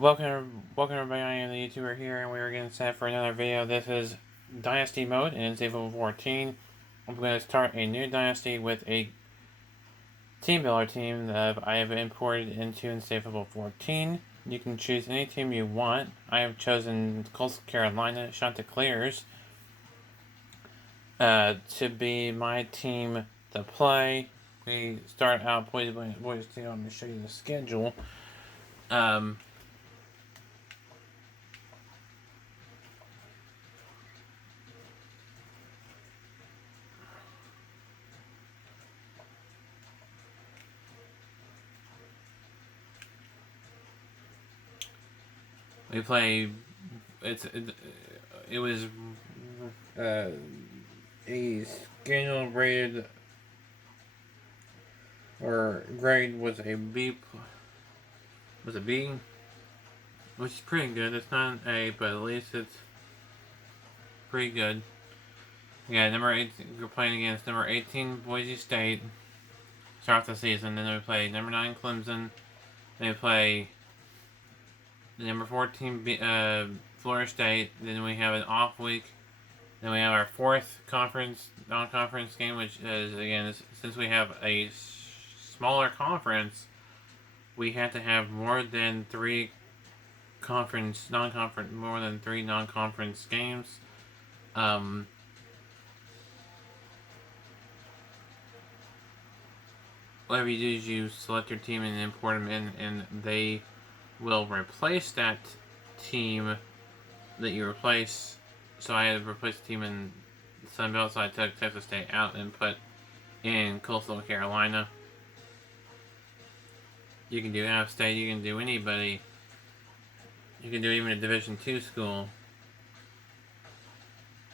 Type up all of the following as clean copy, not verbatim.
Welcome everybody. I am the YouTuber here, and we are getting set for another video. This is Dynasty mode in NCAA 14. I'm going to start a new dynasty with a team builder team that I have imported into NCAA 14. You can choose any team you want. I have chosen Coastal Carolina Chanticleers to be my team to play. We start out boys. I'm going to show you the schedule. We play. It was a schedule rated or grade was a B. Was a B, which is pretty good. It's not an A, but at least it's pretty good. Yeah, number 8. We're playing against number 18 Boise State. Start off the season. Then we play number 9 Clemson. Then we play the number 14 Florida State. Then we have an off week. Then we have our fourth non-conference game, which is, again, since we have a smaller conference, we have to have more than three non-conference games. Whatever you do is you select your team and import them in, and they will replace that team that you replace. So I had to replace the team in Sun Belt, so I took Texas State out and put in Coastal Carolina. You can do App State, you can do anybody. You can do even a Division II school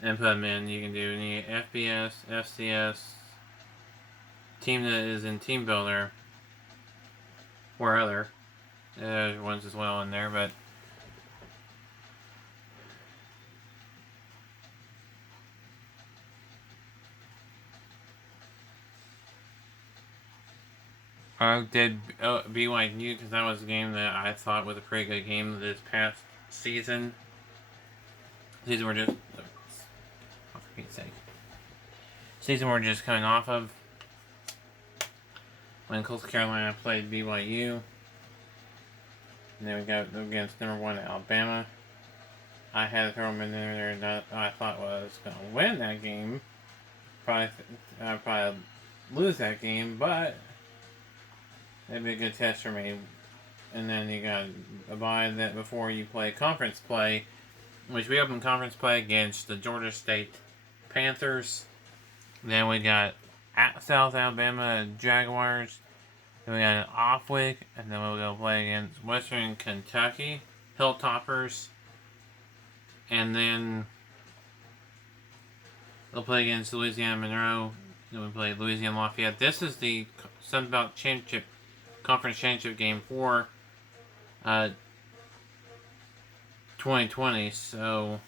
and put them in. You can do any FBS, FCS, team that is in Team Builder, or other. There's ones as well in there, but I did BYU because that was a game that I thought was a pretty good game this past season. Season we're just, for Pete's sake. Season we're just coming off of when Coastal Carolina played BYU. And then we got against number 1 Alabama. I had to throw them in there that I thought was going to win that game. Probably lose that game, but it'd be a good test for me. And then you got a bye that before you play conference play, which we opened conference play against the Georgia State Panthers. Then we got at South Alabama Jaguars. Then we got an off week, and then we'll go play against Western Kentucky Hilltoppers. And then we'll play against Louisiana Monroe. Then we play Louisiana Lafayette. This is the Sun Belt Championship Conference Championship game for 2020. So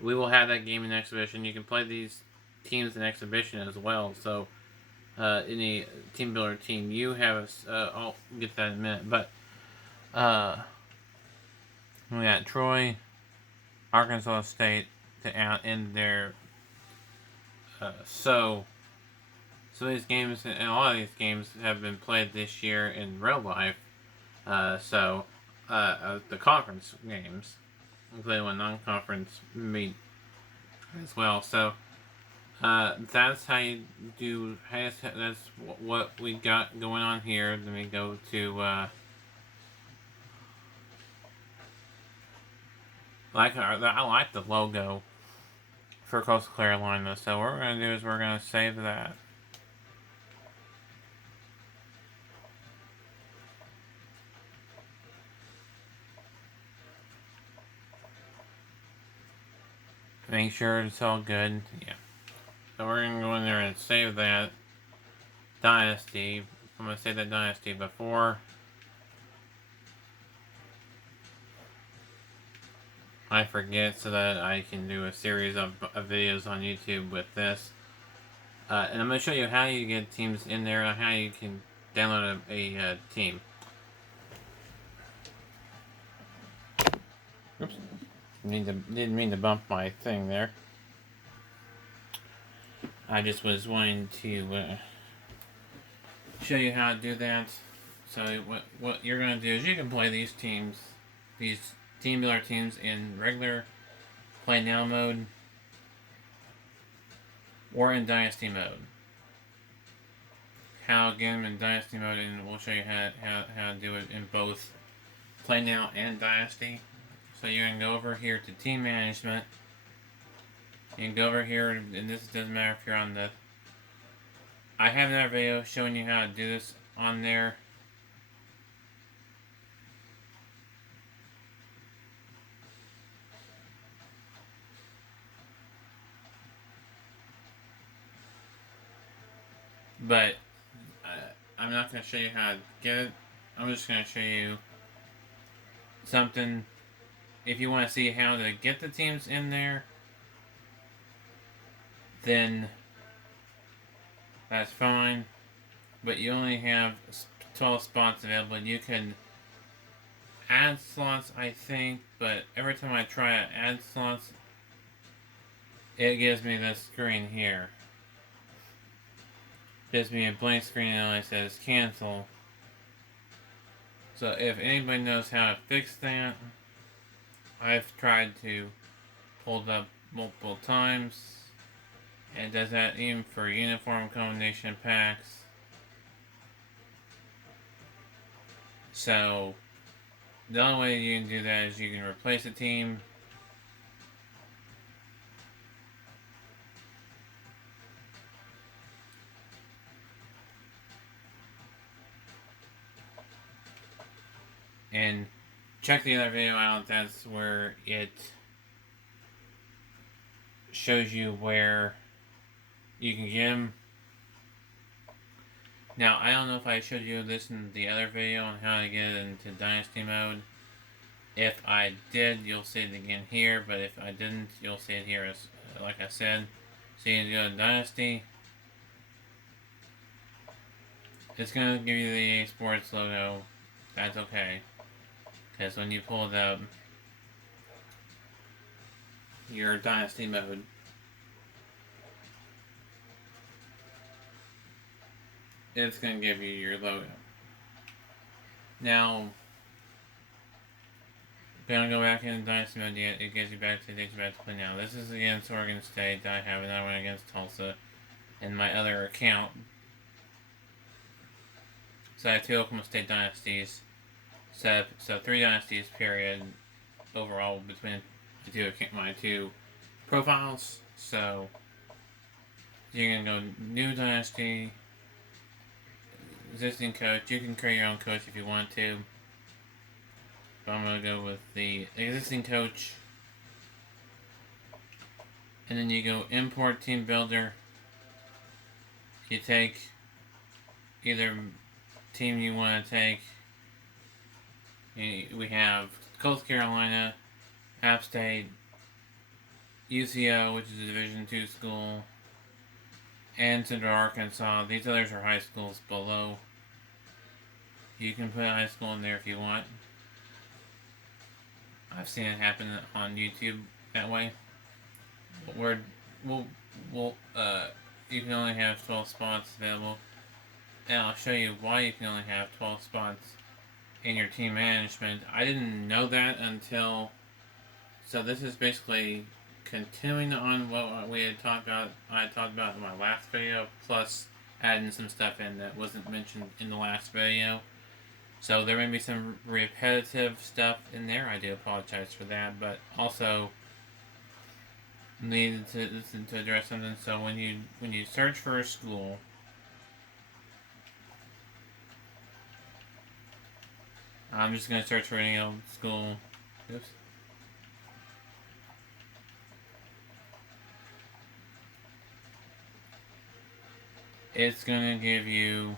we will have that game in exhibition. You can play these teams in exhibition as well. So any team builder team you have, I'll get that in a minute. But we got Troy, Arkansas State to out in there. So these games and a lot of these games have been played this year in real life. The conference games, including one non-conference meet as well. So that's how you do. That's what we got going on here. Let me go to I like the logo for Coastal Carolina. So what we're gonna do is we're gonna save that. Make sure it's all good. Yeah. So we're going to go in there and save that dynasty. I'm going to save that dynasty before I forget, so that I can do a series of videos on YouTube with this. And I'm going to show you how you get teams in there and how you can download a team. Oops. Didn't mean to bump my thing there. I just was wanting to show you how to do that. So what you're going to do is you can play these teams, these team builder teams in regular play now mode or in dynasty mode. How again in dynasty mode, and we'll show you how to do it in both play now and dynasty. So you can go over here to team management. You can go over here, and this doesn't matter if you're on the. I have another video showing you how to do this on there. But I'm not going to show you how to get it. I'm just going to show you something. If you want to see how to get the teams in there, then that's fine. But you only have 12 spots available. You can add slots, I think, but every time I try to add slots, it gives me this screen here. Gives me a blank screen and it says cancel. So if anybody knows how to fix that, I've tried to pull it up multiple times. And it does that even for uniform combination packs. So the only way you can do that is you can replace a team. And check the other video out. That's where it shows you where you can get them. Now, I don't know if I showed you this in the other video on how to get it into Dynasty mode. If I did, you'll see it again here, but if I didn't, you'll see it here, as like I said. So you can go to Dynasty. It's going to give you the EA Sports logo. That's okay. Because when you pull it up, your Dynasty mode, it's going to give you your logo. Now, if you want to go back into Dynasty mode, it takes you back to play now. This is against Oregon State. I have another one against Tulsa in my other account. So I have 2 Oklahoma State dynasties. So 3 dynasties, period, overall between my two profiles. So you're going to go new dynasty, existing coach. You can create your own coach if you want to. But I'm going to go with the existing coach. And then you go import team builder. You take either team you want to take. We have Coastal Carolina, App State, UCO, which is a Division II school, and Central Arkansas. These others are high schools below. You can put a high school in there if you want. I've seen it happen on YouTube that way. Where you can only have 12 spots available. And I'll show you why you can only have 12 spots in your team management. I didn't know that until... So this is basically continuing on what we had talked about. I talked about in my last video, plus adding some stuff in that wasn't mentioned in the last video. So there may be some repetitive stuff in there. I do apologize for that, but also needed to address something. So when you search for a school, I'm just going to search for any old school. Oops. It's going to give you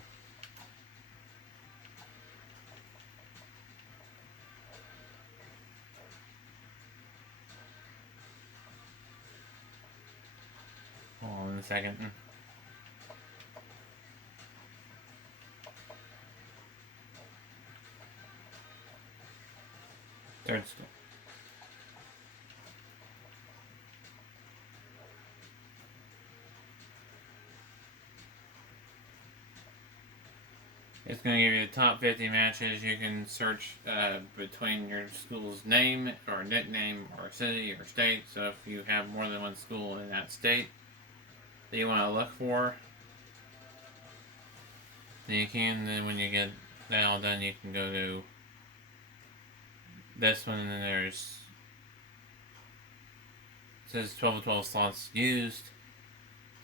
hold on a second. Third school. It's going to give you the top 50 matches. You can search between your school's name or nickname or city or state. So if you have more than one school in that state that you want to look for, then you can. Then when you get that all done, you can go to this one, and then there's it says 12 of 12 slots used.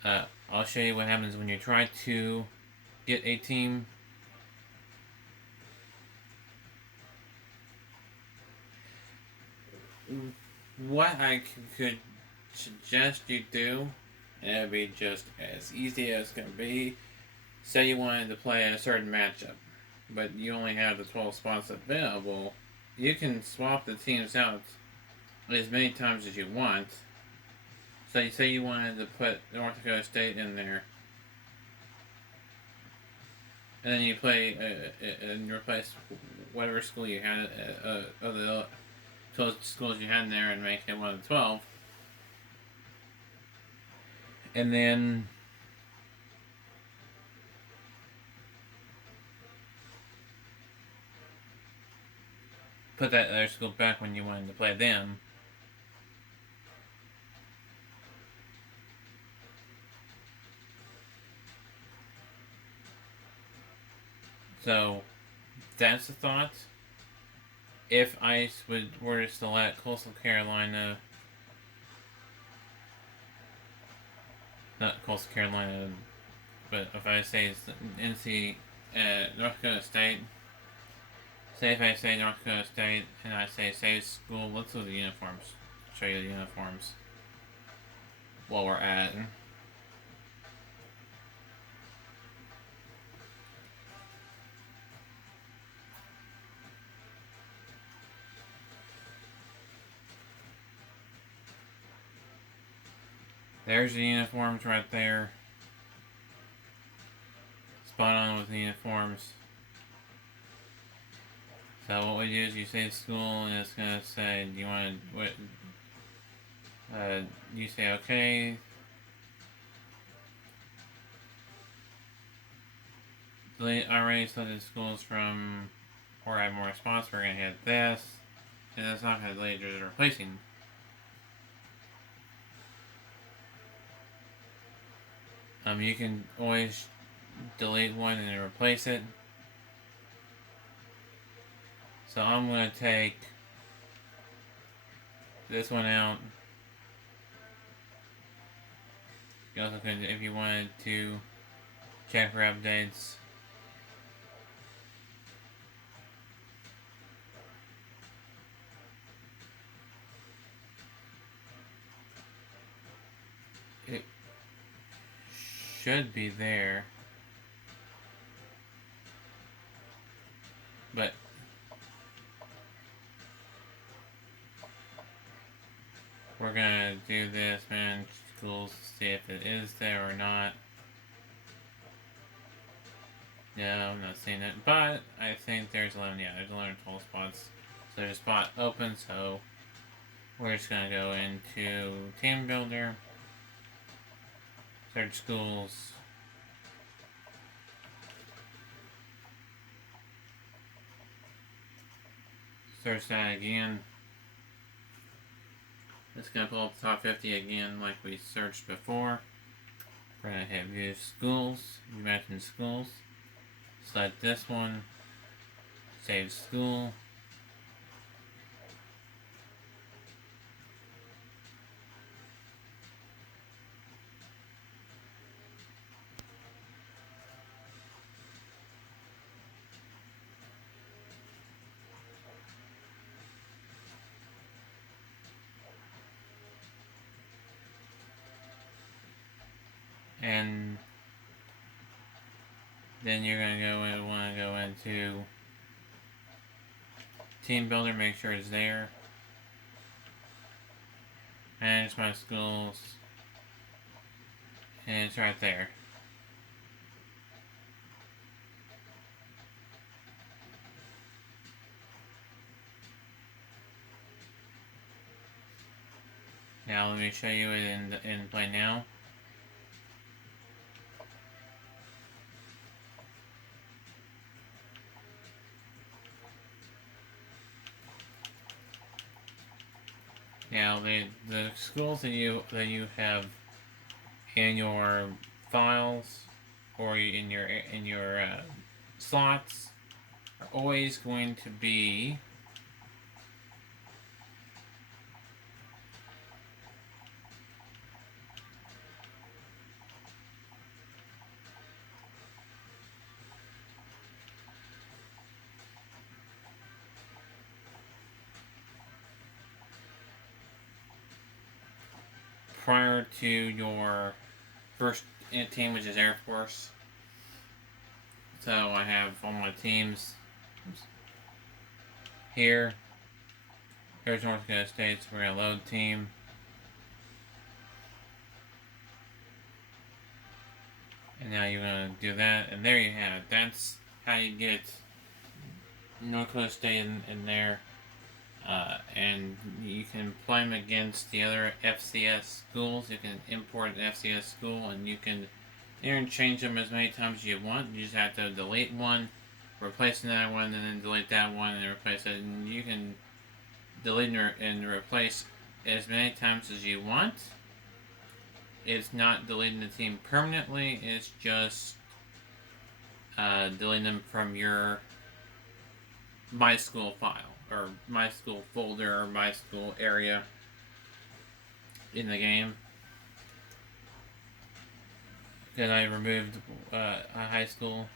I'll show you what happens when you try to get a team. What I could suggest you do, and it would be just as easy as it can be. Say you wanted to play a certain matchup, but you only have the 12 spots available. You can swap the teams out as many times as you want. So you say you wanted to put North Dakota State in there, and then you play and replace whatever school you had of the 12 schools you had in there and make it one of the 12. And then put that other school back when you wanted to play them. So that's the thought. If ICE were to select Coastal Carolina, not Coastal Carolina, but if I say it's NC, North Dakota State, say if I say North Dakota State and I say save school, let's look at the uniforms. Show you the uniforms while we're at it. There's the uniforms right there. Spot on with the uniforms. So what we do is you say school and it's gonna say, do you want to, what, you say okay. Delete already selected schools from, or add more spots, we're gonna hit this. And it's not gonna delete, just replacing. You can always delete one and replace it. So I'm going to take this one out. You also could, if you wanted to check for updates. It should be there. But we're gonna do this, man. Schools, see if it is there or not. No, I'm not seeing it. But I think there's 11, yeah, there's 11 total spots. So there's a spot open, so we're just gonna go into Team Builder, search schools. Search that again. It's going to pull up the top 50 again like we searched before. We're going to hit view schools, imagine schools. Select this one, save school. And then you're going to want to go into Team Builder, make sure it's there. Manage my schools. And it's right there. Now let me show you it in Play Now. Now the schools that you have in your files or in your slots are always going to be prior to your first team, which is Air Force. So I have all my teams here. Here's North Dakota State, so we're going to load team. And now you're going to do that, and there you have it. That's how you get North Dakota State in there. And you can play them against the other FCS schools. You can import an FCS school, and you can interchange them as many times as you want. You just have to delete one, replace another one, and then delete that one and replace it. And you can delete and replace as many times as you want. It's not deleting the team permanently. It's just deleting them from your My School file or My School folder or My School area in the game. Then I removed a high school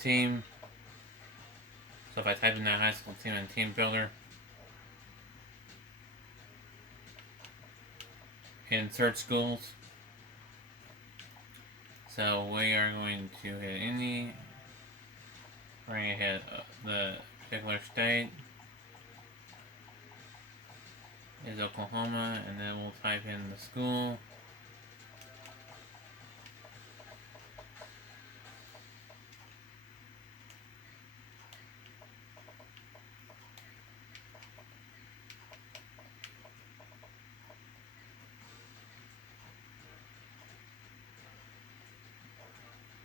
team. So if I type in that high school team in Team Builder, insert schools. So we are going to hit any. We're going to hit the particular state is Oklahoma, and then we'll type in the school.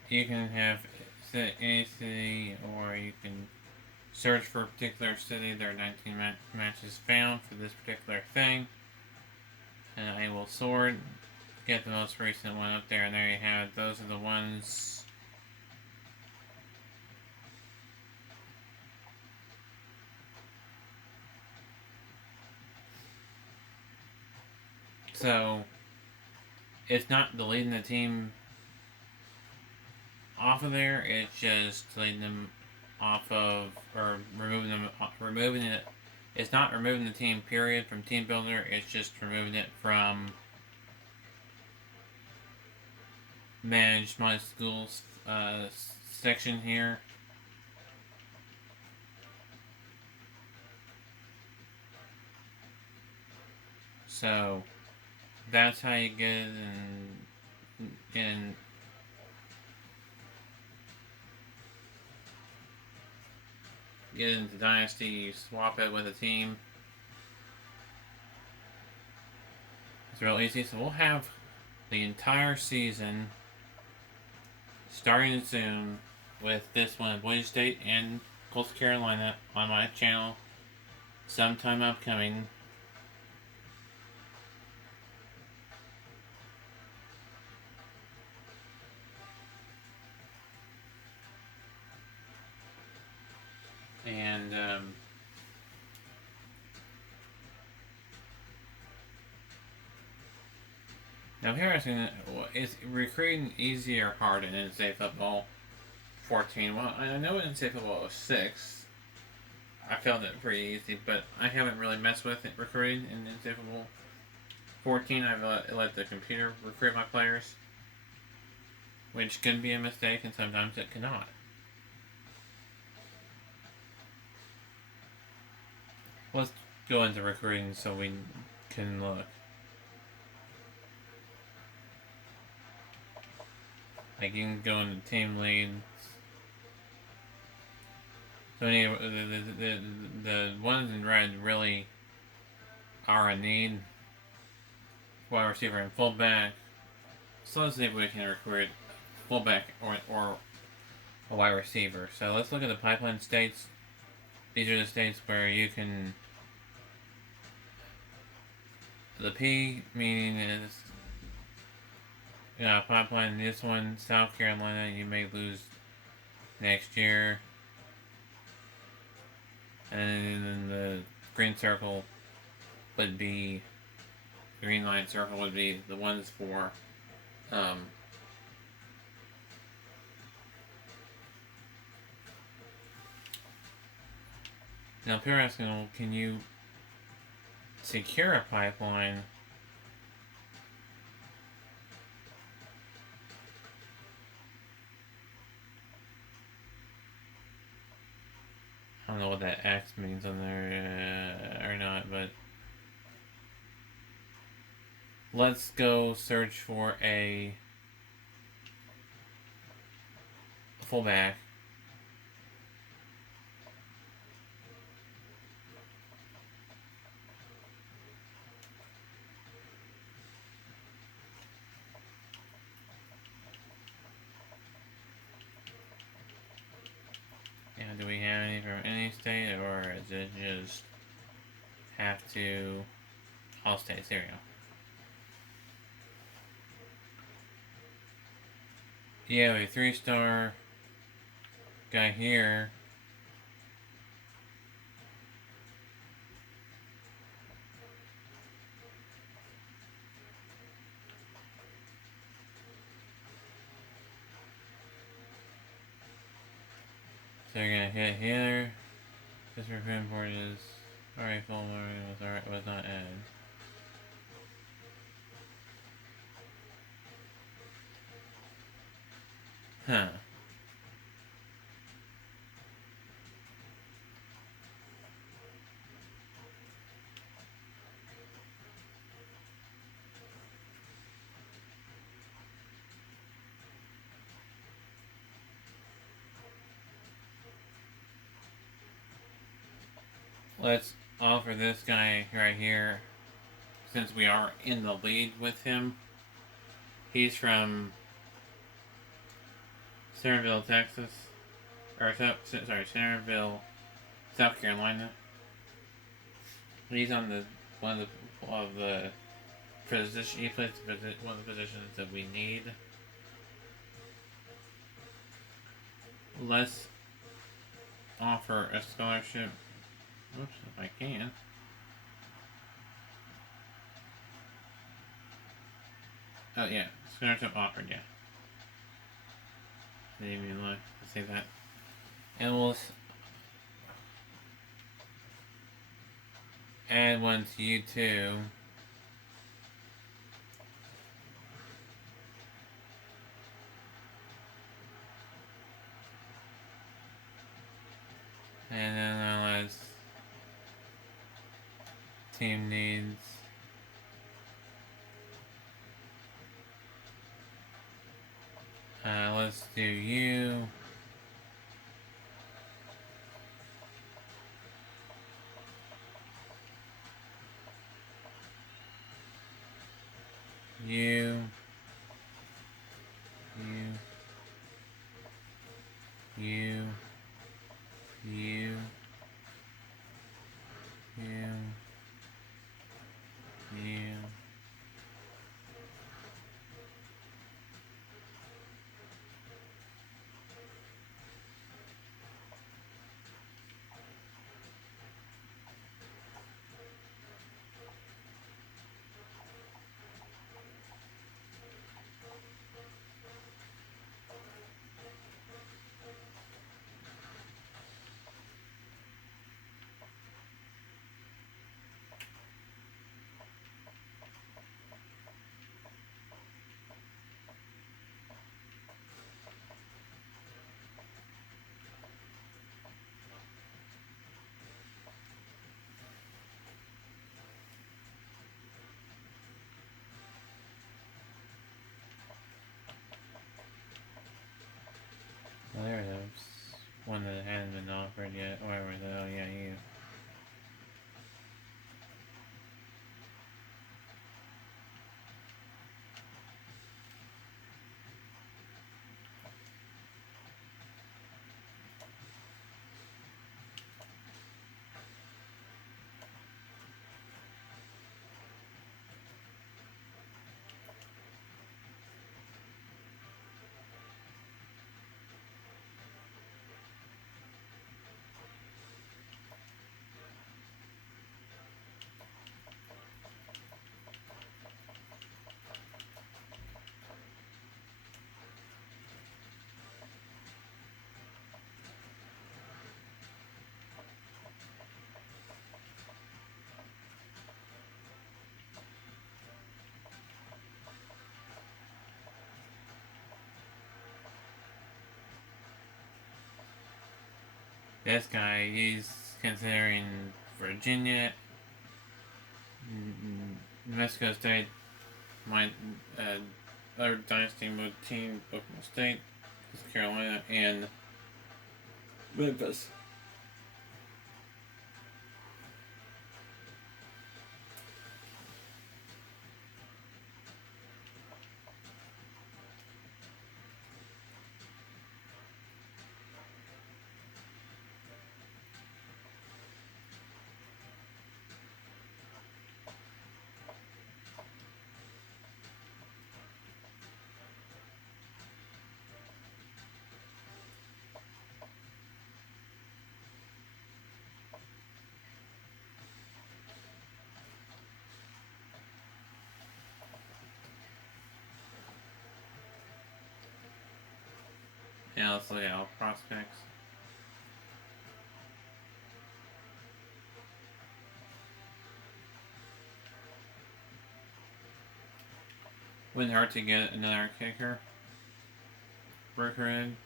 You can have any city, or you can search for a particular city. There are 19 matches found for this particular thing. And I will sort, get the most recent one up there, and there you have it. Those are the ones. So, it's not deleting the team off of there, it's just deleting them off of, or removing it. It's not removing the team period from Team Builder, it's just removing it from Manage My Schools section here. So that's how you get it in get into Dynasty. You swap it with a team. It's real easy. So we'll have the entire season starting soon with this one, Boise State and Coastal Carolina, on my channel sometime upcoming. And now here I was gonna, is recruiting easy or hard in NCAA football 14? Well, I know in NCAA football 06, I found it pretty easy, but I haven't really messed with it recruiting in NCAA football 14. I've let the computer recruit my players, which can be a mistake, and sometimes it cannot. Let's go into recruiting so we can look. Like, you can go into team leads. So anyway, the ones in red really are a need. wide receiver and fullback. So let's see if we can recruit fullback or a wide receiver. So let's look at the pipeline states. These are the states where you can. The P meaning is pipeline. This one, South Carolina, you may lose next year. And then the green circle would be, green line circle would be the ones for now people are asking, well, can you secure a pipeline? I don't know what that X means on there or not, but let's go search for a fullback. Yeah, do we have any from any state, or is it just have to all states? There we go. Yeah, we have a 3-star guy here. So you're gonna hit here. This recruitment board is alright. Full was not added. Huh. Let's offer this guy right here, since we are in the lead with him. He's from Centerville, Texas. Or, sorry, Centerville, South Carolina. He's on the one of the position. He plays one of the positions that we need. Let's offer a scholarship. Oops, if I can. Oh yeah, scholarship offered. Yeah. Didn't even look to say that. And we'll add one to you too. And then let's team needs. Let's do you. You. You. You. Oh, there it is. One that hasn't been offered yet. Where was it? Oh, yeah, you. This guy, he's considering Virginia, New Mexico State, my other dynasty mode team, Oklahoma State, South Carolina, and Memphis. Yeah, let's look at all prospects. Wouldn't hurt to get another kicker. Worker in.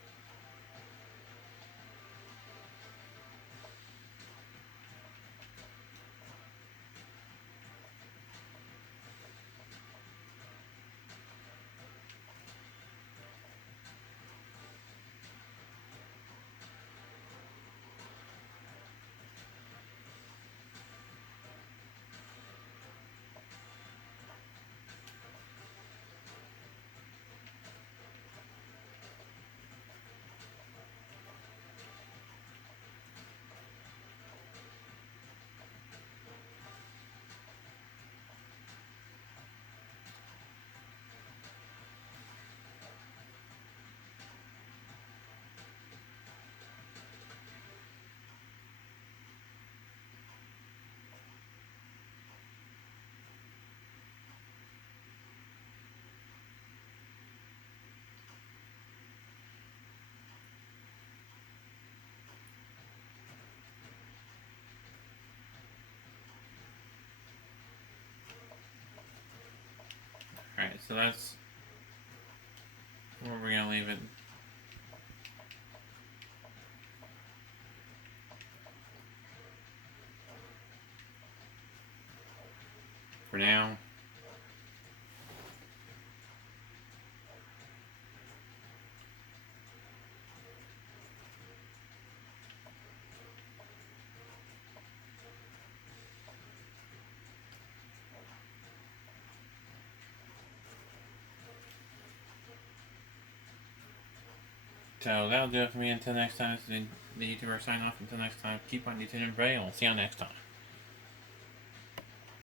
Alright, so that's where we're gonna leave it. For now. So that'll do it for me until next time. This is the YouTuber sign off. Until next time, keep on YouTube and pray, and we'll see you next time.